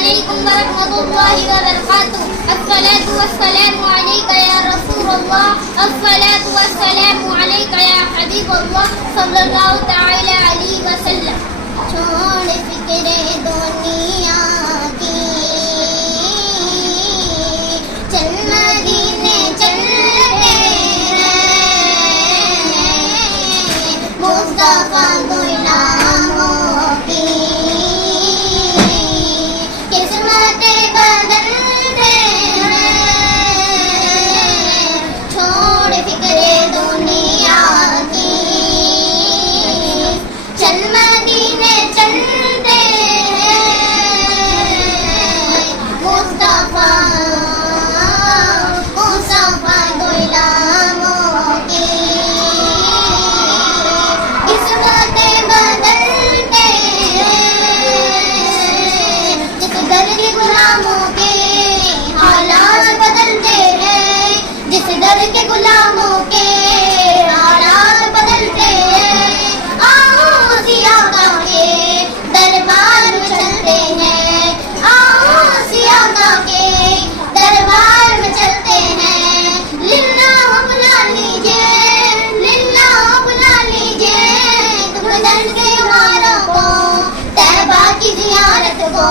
अलैकुम व रहमतुल्लाहि व बरकातुहू। अस्सलातु वस्सलामु अलैका या रसूलल्लाह, अस्सलातु वस्सलामु अलैका या हबीबल्लाह सल्लल्लाहु तआला अलैहि वसल्लम। छोड़ फिक्रे दुनिया की, चल मदीने चलते हैं, मुस्तफा गुलामों की किस्मतें बदलते हैं। छोड़ फिक्रे दुनिया की, चल मदीने चलते हैं, मुस्तफा गुलामों की किस्मतें बदलते हैं। जिस दर के गुलामों के हालात बदलते हैं, जिस दर के गुलामों के हालात बदलते हैं। आओ सियादा के दरबार में चलते हैं, आओ सियादा के दरबार में चलते हैं। लिल्लाह बुला लीजिए, लिल्लाह बुला लीजिए, तुम दर के वालों को, तैबा की जियारत को।